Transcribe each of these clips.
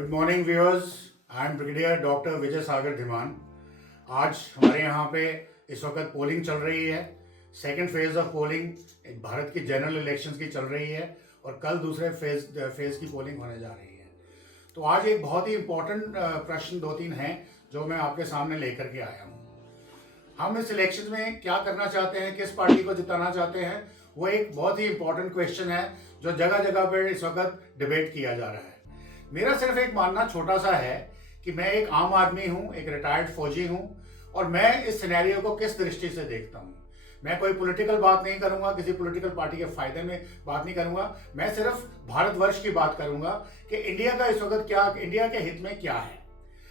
Good morning viewers, I am brigadier doctor Vijay Sagar Dhiman. आज हमारे यहाँ पे इस वक्त पोलिंग चल रही है। Second phase of polling Bharat की जनरल इलेक्शंस की चल रही है और कल दूसरे फेज की पोलिंग होने जा रही है। तो आज एक बहुत ही इम्पोर्टेंट प्रश्न दो तीन हैं जो मैं आपके सामने लेकर के आया हूँ। हम इस इलेक्शन में क्या करना चाहते हैं, किस पार्टी को जिताना चाहते हैं, वो एक बहुत ही इम्पोर्टेंट क्वेश्चन है जो जगह जगह पर इस वक्त डिबेट किया जा रहा है। मेरा सिर्फ एक मानना छोटा सा है कि मैं एक आम आदमी हूँ, एक रिटायर्ड फौजी हूँ और मैं इस सिनेरियो को किस दृष्टि से देखता हूँ। मैं कोई पॉलिटिकल बात नहीं करूँगा, किसी पॉलिटिकल पार्टी के फायदे में बात नहीं करूँगा। मैं सिर्फ भारतवर्ष की बात करूँगा कि इंडिया का इस वक्त क्या, इंडिया के हित में क्या है।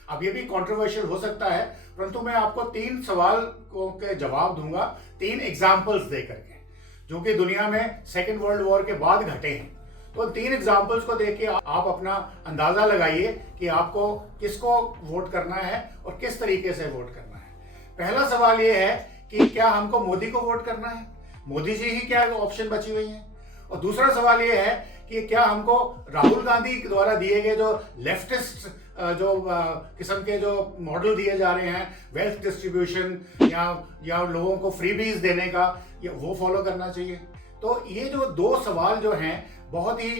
अब ये भी कंट्रोवर्शियल हो सकता है, परंतु मैं आपको 3 सवाल के जवाब दूंगा 3 एग्जाम्पल्स दे करके, जो कि दुनिया में सेकेंड वर्ल्ड वॉर के बाद घटे हैं। तो 3 एग्जाम्पल्स को देख के आप अपना अंदाजा लगाइए कि आपको किसको वोट करना है और किस तरीके से वोट करना है। पहला सवाल ये है कि क्या हमको मोदी को वोट करना है, मोदी जी ही क्या ऑप्शन बची हुई है। और दूसरा सवाल ये है कि क्या हमको राहुल गांधी द्वारा दिए गए जो लेफ्टिस्ट जो किस्म के जो मॉडल दिए जा रहे हैं, वेल्थ डिस्ट्रीब्यूशन या लोगों को फ्रीबीज देने का, वो फॉलो करना चाहिए। तो ये जो 2 सवाल जो हैं बहुत ही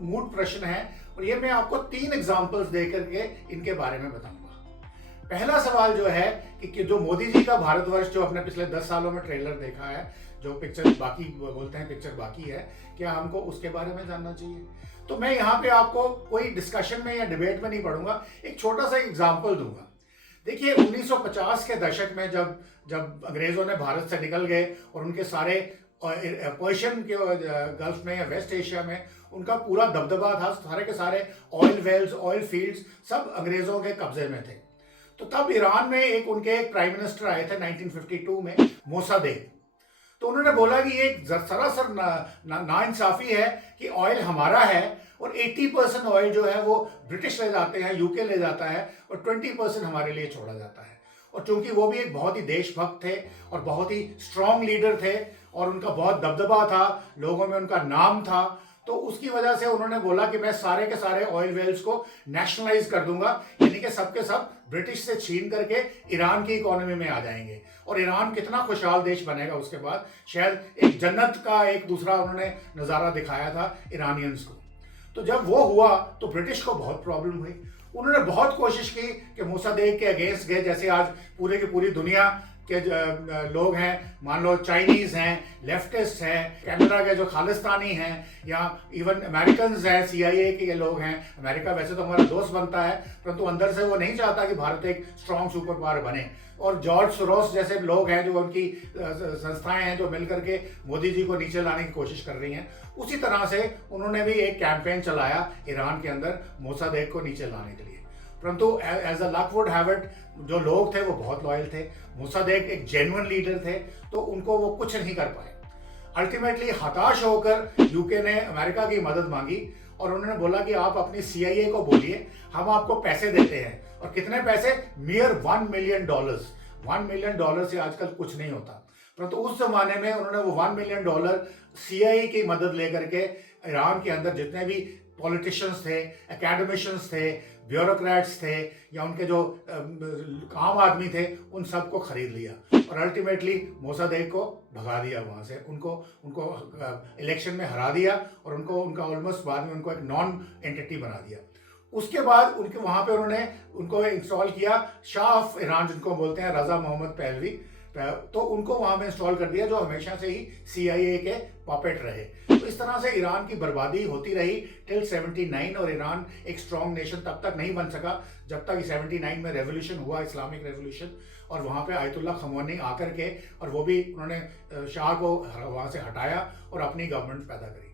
मूट प्रश्न है और ये मैं आपको 3 एग्जांपल्स दे करके इनके बारे में बताऊंगा। पहला सवाल जो है कि जो मोदी जी का भारतवर्ष जो अपने पिछले 10 सालों में ट्रेलर देखा है, जो पिक्चर बाकी बोलते हैं पिक्चर बाकी है, क्या हमको उसके बारे में जानना चाहिए। तो मैं यहाँ पे आपको कोई डिस्कशन में या डिबेट में नहीं पढ़ूंगा, एक छोटा सा एग्जाम्पल दूंगा। देखिए 1950 के दशक में जब अंग्रेजों ने भारत से निकल गए और उनके सारे पर्शियन के गल्फ में या वेस्ट एशिया में उनका पूरा दबदबा था, सारे के सारे ऑयल वेल्स, ऑयल फील्ड्स सब अंग्रेजों के कब्जे में थे। तो तब ईरान में एक प्राइम मिनिस्टर आए थे 1952 में, मोसादेक। तो उन्होंने बोला कि ये सरासर नाइंसाफी है कि ऑयल हमारा है और 80% ऑयल जो है वो ब्रिटिश ले जाते हैं, यूके ले जाता है और 20% हमारे लिए छोड़ा जाता है। और चूंकि वो भी एक बहुत ही देशभक्त थे और बहुत ही स्ट्रांग लीडर थे और उनका बहुत दबदबा था, लोगों में उनका नाम था, तो उसकी वजह से उन्होंने बोला कि मैं सारे के सारे ऑयल वेल्स को नेशनलाइज कर दूंगा, यानी कि सब के सब ब्रिटिश से छीन करके ईरान की इकोनॉमी में आ जाएंगे और ईरान कितना खुशहाल देश बनेगा। उसके बाद शायद एक जन्नत का एक दूसरा उन्होंने नज़ारा दिखाया था ईरानियंस को। तो जब वो हुआ तो ब्रिटिश को बहुत प्रॉब्लम हुई। उन्होंने बहुत कोशिश की कि मोसादेक के अगेंस्ट गए, जैसे आज पूरे की पूरी दुनिया के लोग हैं, मान लो चाइनीज हैं, लेफ्टिस्ट हैं, कनाडा के जो खालिस्तानी हैं, या इवन अमेरिकन हैं, CIA के लोग हैं। अमेरिका वैसे तो हमारा दोस्त बनता है, परंतु अंदर से वो नहीं चाहता कि भारत एक स्ट्रॉन्ग सुपर पावर बने। और जॉर्ज सोरोस जैसे लोग हैं, जो उनकी संस्थाएं हैं, जो मिलकर के मोदी जी को नीचे लाने की कोशिश कर रही हैं। उसी तरह से उन्होंने भी एक कैंपेन चलाया ईरान के अंदर मोसादेक को नीचे लाने के लिए। परंतु as a luck would have it, जो लोग थे वो बहुत लॉयल थे। मोसादेक एक जेन्युइन लीडर थे, तो उनको वो कुछ नहीं कर पाए। अल्टीमेटली हताश होकर यूके ने अमेरिका की मदद मांगी और उन्होंने बोला कि आप अपनी CIA को बोलिए, हम आपको पैसे देते हैं। और कितने पैसे? मियर $1 मिलियन। $1 मिलियन से आजकल कुछ नहीं होता, परंतु उस जमाने में उन्होंने वो $1 मिलियन CIA की मदद लेकर के ईरान के अंदर जितने भी पॉलिटिशियंस थे, एकेडमिशियंस थे, ब्यूरोक्रेट्स थे, या उनके जो आम आदमी थे, उन सबको खरीद लिया और अल्टीमेटली मोसादेक को भगा दिया वहाँ से। उनको इलेक्शन में हरा दिया और उनका ऑलमोस्ट बाद में उनको एक नॉन एंटिटी बना दिया। उसके बाद उनके वहाँ पे उनको इंस्टॉल किया शाह ऑफ ईरान, जिनको बोलते हैं रजा मोहम्मद पहलवी, तो उनको वहां पे इंस्टॉल कर दिया, जो हमेशा से ही CIA के पॉपेट रहे। तो इस तरह से ईरान की बर्बादी होती रही टिल 79। और ईरान एक स्ट्रॉन्ग नेशन तब तक नहीं बन सका जब तक 79 में रेवोल्यूशन हुआ, इस्लामिक रेवोल्यूशन, और वहां पे आयतुल्ला खमोनी आकर के, और वो भी उन्होंने शाह को वहां से हटाया और अपनी गवर्नमेंट पैदा करी।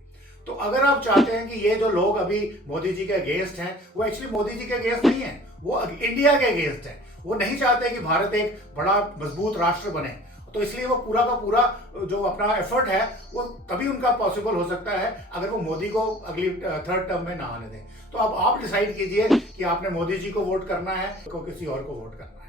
तो अगर आप चाहते हैं कि ये जो लोग अभी मोदी जी के अगेंस्ट हैं, वो एक्चुअली मोदी जी के अगेंस्ट नहीं है, वो इंडिया के अगेंस्ट है। वो नहीं चाहते कि भारत एक बड़ा मजबूत राष्ट्र बने, तो इसलिए वो पूरा का पूरा जो अपना एफर्ट है वो तभी उनका पॉसिबल हो सकता है अगर वो मोदी को अगली 3rd टर्म में ना आने दें। तो अब आप डिसाइड कीजिए कि आपने मोदी जी को वोट करना है, को किसी और को वोट करना है।